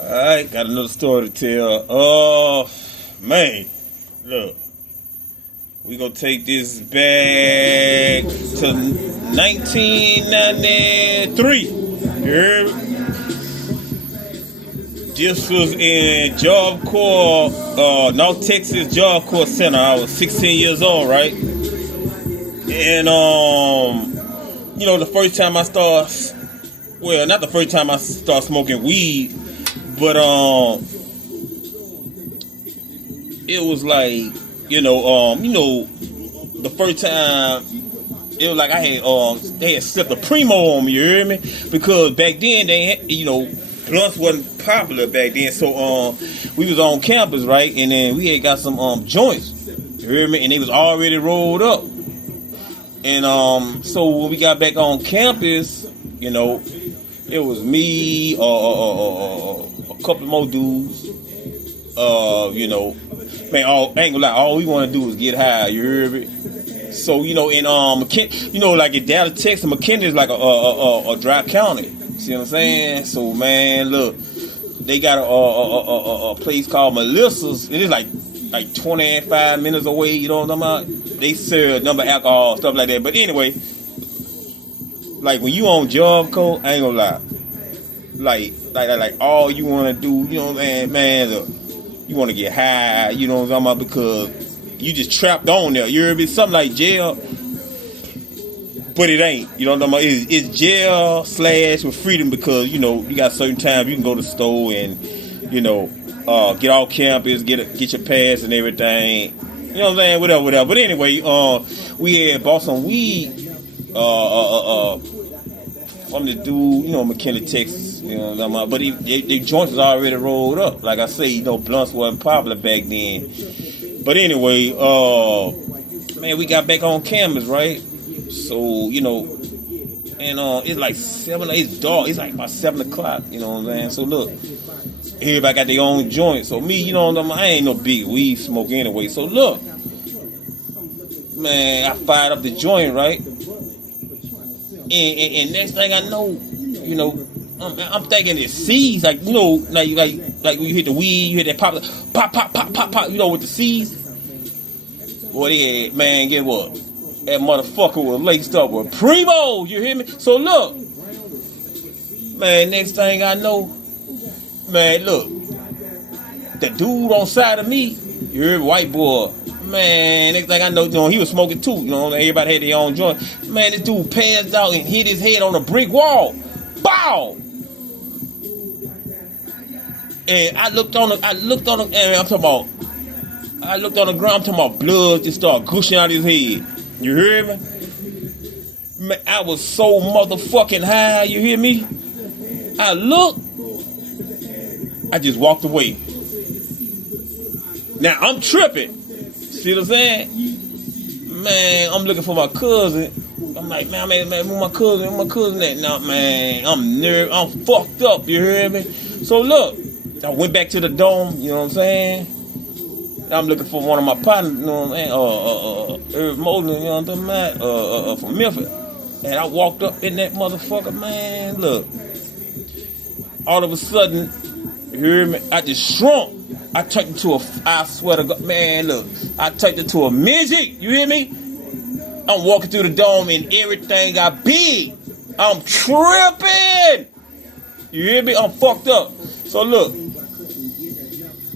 Alright, got another story to tell. Oh, man. Look, we gonna take this back to 1993. You heard me? This was in Job Corps, North Texas Job Corps Center. I was 16 years old, right? And, the first time I started, well, not the first time I started smoking weed, but it was like, the first time it was like they had slipped a primo on me, you hear me? Because back then they had, blunts wasn't popular back then, so we was on campus, right? And then we had got some joints, you hear me? And they was already rolled up. And so when we got back on campus, it was me, a couple more dudes. Man, I ain't gonna lie, all we want to do is get high. You heard me? So in like in Dallas, Texas, McKinney is like a dry county. See what I'm saying? So man, look, they got a place called Melissa's. It is like 25 minutes away. You know what I'm talking about? They serve number alcohol, stuff like that. But anyway, like when you on job code, I ain't gonna lie. Like all you wanna do, you know what I'm saying, man, look, you wanna get high, you know what I'm talking about, because you just trapped on there. You heard me? Something like jail, but it ain't. You know what I'm talking about? It's jail / with freedom, because you got certain times you can go to the store and get off campus, get your pass and everything. You know what I'm saying? Whatever. But anyway, we had bought some weed from the dude, McKinney, Texas. You know what I'm talking about? But they joints was already rolled up. Like I say, blunts wasn't popular back then. But anyway, man, we got back on campus, right? So, and it's like 7, it's dark. It's like about 7 o'clock, you know what I'm saying? So look, everybody got their own joint. So me, I ain't no big weed smoker anyway. So look, man, I fired up the joint, right? And next thing I know, I'm thinking it's seeds, like when you hit the weed, you hit that pop, with the seeds. Boy, they had, man, get what? That motherfucker was laced up with primo. You hear me? So look, man, next thing I know, man, look, the dude on side of me, you hear me, white boy. Man, next thing I know, he was smoking too. Everybody had their own joint. Man, this dude passed out and hit his head on a brick wall. Bow! And I looked on the ground, I'm talking about blood just started gushing out his head. You hear me? Man, I was so motherfucking high, you hear me? I looked, I just walked away. Now, I'm tripping. See what I'm saying? Man, I'm looking for my cousin. I'm like, man, where my cousin at? Now, man, I'm fucked up, you hear me? So look, I went back to the dome, you know what I'm saying? I'm looking for one of my partners, you know what I'm saying? Irv Mosley, you know what I'm talking about? From Memphis. And I walked up in that motherfucker, man, look. All of a sudden, you hear me? I just shrunk. I turned into I swear to God, man, look. I turned into a midget, you hear me? I'm walking through the dome and everything got big. I'm tripping. You hear me? I'm fucked up. So look,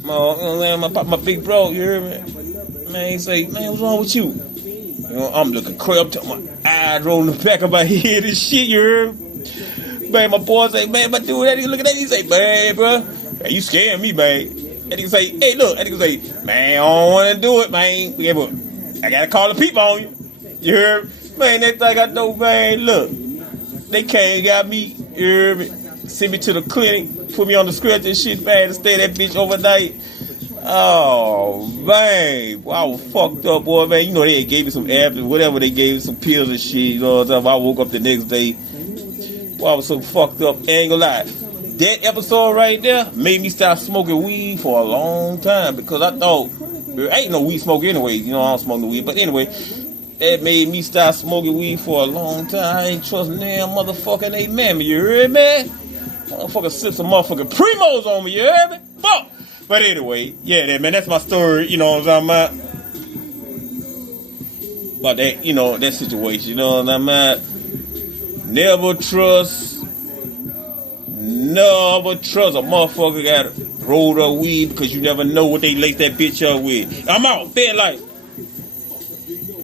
my big bro, you hear me? Man, he say, man, what's wrong with you? I'm looking crazy, my eyes rolling the back of my head and shit, you hear me? Man, my boy say, man, my dude, that nigga look at that, he say, man, bro, man, you scaring me, man. And he say, hey, look, and he say, man, I don't want to do it, man. Yeah, but I got to call the people on you. You heard? Man, that thing I know, man, look. They came and got me, you heard me? Sent me to the clinic, put me on the stretcher and shit, man, to stay that bitch overnight. Oh, man. Boy, I was fucked up, boy, man. They gave me some apps, whatever they gave me, some pills and shit, you know what I'm talking about? I woke up the next day. Boy, I was so fucked up, ain't gonna lie. That episode right there made me stop smoking weed for a long time, because I thought, there ain't no weed smoke anyway. I don't smoke no weed. But anyway, that made me stop smoking weed for a long time. I ain't trusting damn motherfucking they mammy. You heard me? Motherfucker sip some motherfucking primos on me, you heard me? Fuck! But anyway, yeah, man, that's my story, you know what I'm talking about? About that, you know, that situation, you know what I'm talking about? Never trust a motherfucker got rolled up weed because you never know what they lace that bitch up with. I'm out. Fair life.